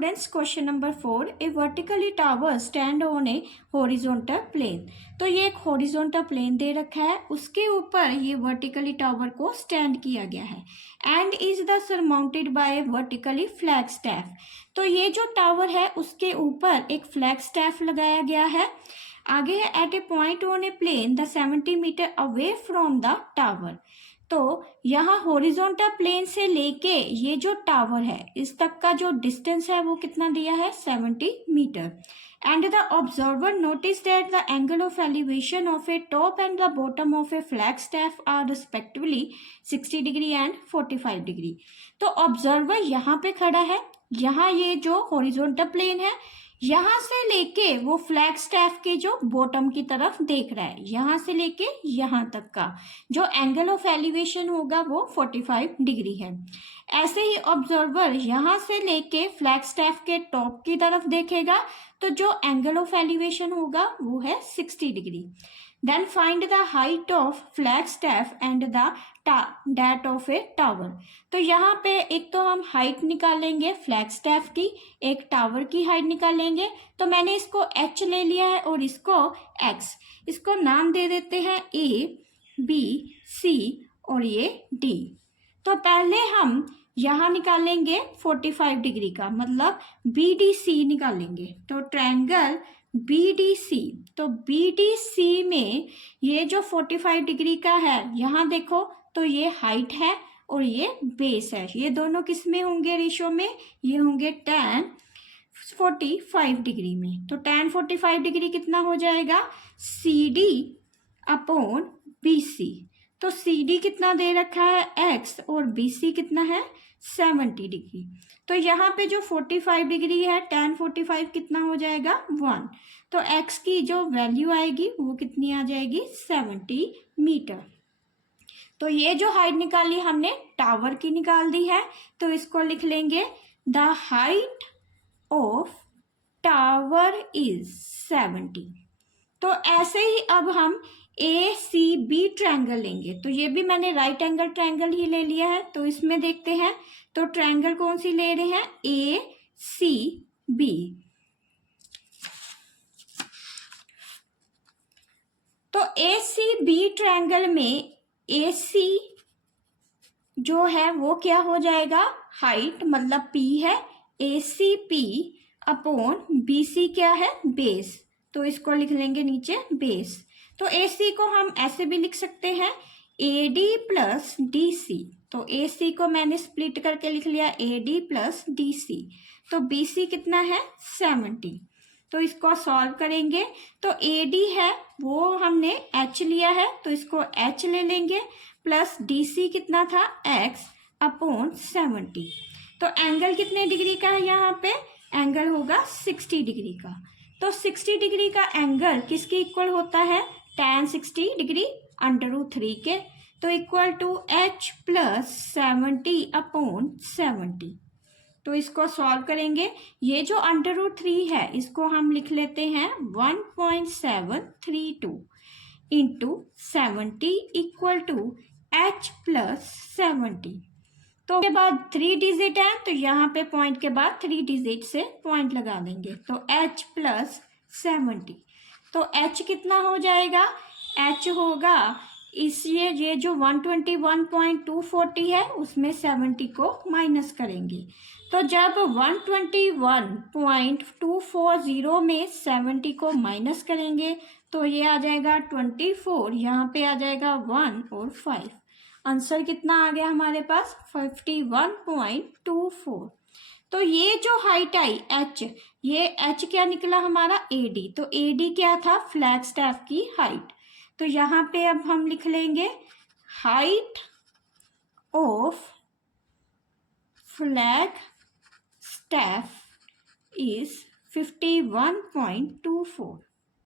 Students, question number 4, a vertically tower stand on a horizontal plane. तो ये एक horizontal plane दे रखा है, उसके ऊपर ये वर्टिकली टावर को स्टैंड किया गया है and is the surmounted by a vertically flag staff. तो ये जो टावर है उसके ऊपर एक फ्लैग स्टैफ लगाया गया है। आगे है at a point on a plane the 70 metre away from the tower. तो यहाँ हॉरिजॉन्टल प्लेन से लेके ये जो टावर है इस तक का जो डिस्टेंस है वो कितना दिया है, 70 metre. And the observer notice that the angle of elevation of a top and the bottom of a flag staff are respectively 60 degree and 45 degree. तो ऑब्जर्वर यहाँ पे खड़ा है, यहाँ ये जो हॉरिजॉन्टल प्लेन है यहाँ से लेके वो फ्लैग स्टैफ के जो बॉटम की तरफ देख रहा है, यहाँ से लेके यहाँ तक का जो एंगल ऑफ एलिवेशन होगा वो 45 डिग्री है। ऐसे ही ऑब्जर्वर यहाँ से लेके फ्लैग स्टैफ के टॉप की तरफ देखेगा तो जो एंगल ऑफ एलिवेशन होगा वो है 60 degree. Then find the height of flag staff and the date of a tower. तो यहाँ पे एक तो हम हाइट निकालेंगे फ्लैग स्टैफ की, एक टावर की हाइट निकालेंगे। तो मैंने इसको h ले लिया है और इसको x, इसको नाम दे देते हैं a, b, c और ये d। तो पहले हम यहाँ निकालेंगे 45 डिग्री का, मतलब BDC निकालेंगे। तो ट्रायंगल BDC, तो BDC में ये जो 45 डिग्री का है यहाँ देखो तो ये हाइट है और ये बेस है, ये दोनों किस में होंगे रेशियो में, ये होंगे tan 45 डिग्री में। तो tan 45 डिग्री कितना हो जाएगा, CD अपॉन BC। तो CD कितना दे रखा है x और BC कितना है 70 डिग्री। तो यहाँ पे जो 45 डिग्री है tan 45 कितना हो जाएगा 1। तो x की जो वैल्यू आएगी वो कितनी आ जाएगी 70 मीटर। तो ये जो हाइट निकाली हमने टावर की निकाल दी है, तो इसको लिख लेंगे the height of tower is 70। तो ऐसे ही अब हम ACB ट्रायंगल लेंगे। तो ये भी मैंने राइट एंगल ट्रायंगल ही ले लिया है, तो इसमें देखते हैं। तो ट्रायंगल कौन सी ले रहे हैं, ACB। तो ACB ट्रायंगल में AC जो है वो क्या हो जाएगा, हाइट मतलब P है, ACP अपॉन BC क्या है, बेस। तो इसको लिख लेंगे नीचे बेस। तो AC को हम ऐसे भी लिख सकते हैं AD प्लस DC। तो AC को मैंने स्प्लिट करके लिख लिया AD प्लस DC। तो BC कितना है 70। तो इसको सॉल्व करेंगे तो AD है वो हमने H लिया है तो इसको H ले लेंगे, प्लस DC कितना था X अपॉन 70। तो एंगल कितने डिग्री का है, यहाँ पे एंगल होगा 60 डिग्री का। तो 60 डिग्री का एंगल किसके इक्वल होता है, tan 60 डिग्री √3 के। तो equal to H plus 70 upon 70। तो इसको सॉल्व करेंगे, ये जो √3 है इसको हम लिख लेते हैं 1.732 into 70 equal to H plus 70। तो के बाद 3 डिजिट है तो यहाँ पे पॉइंट के बाद 3 डिजिट से पॉइंट लगा देंगे। तो H प्लस 70। तो H कितना हो जाएगा, H होगा इसलिए ये जो 121.240 है उसमें 70 को माइनस करेंगे। तो जब 121.240 में 70 को माइनस करेंगे तो ये आ जाएगा 24, यहाँ पे आ जाएगा 1 और 5। आंसर कितना आ गया हमारे पास 51.24। तो ये जो हाइट आई H, ये H क्या निकला हमारा AD। तो AD क्या था, फ्लैग स्टैफ की हाइट। तो यहाँ पे अब हम लिख लेंगे height of flag staff is 51.24।